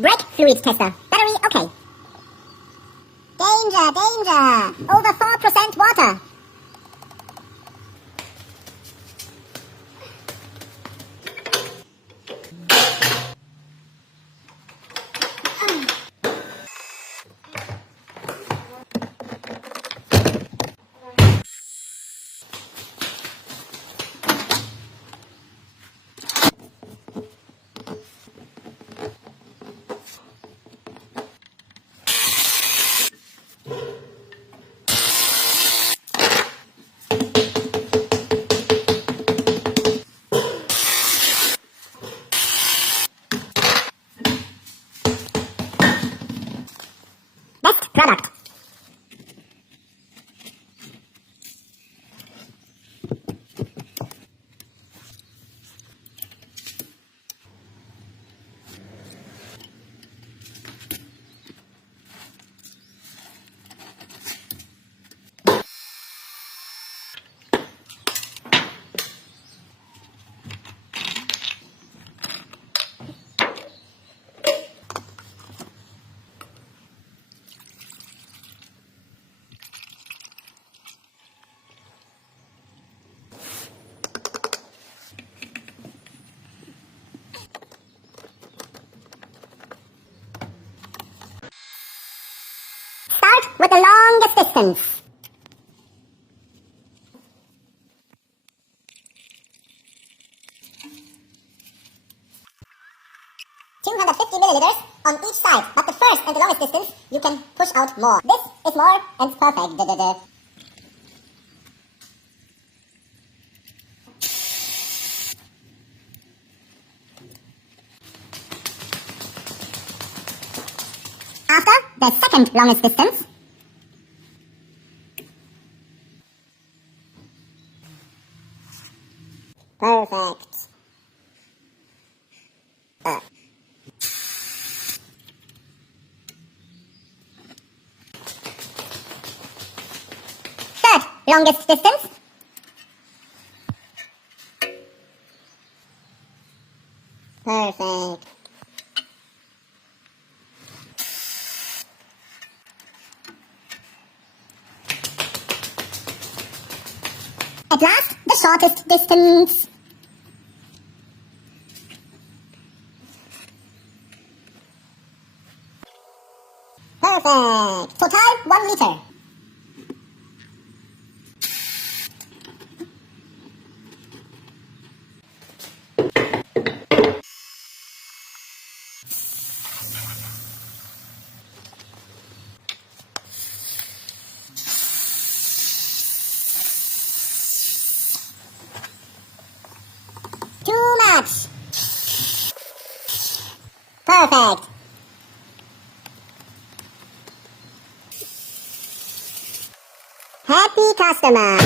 Brake fluid tester. Battery okay. Danger, danger. Over 4% water. Best product. Start with the longest distance. $250 on each side, but the first and the longest distance, you can push out more. This is more and perfect. After the second longest distance, perfect. Third longest distance. Perfect. At last, the shortest distance. Perfect. Total 1 liter. Too much. Perfect. Happy customer.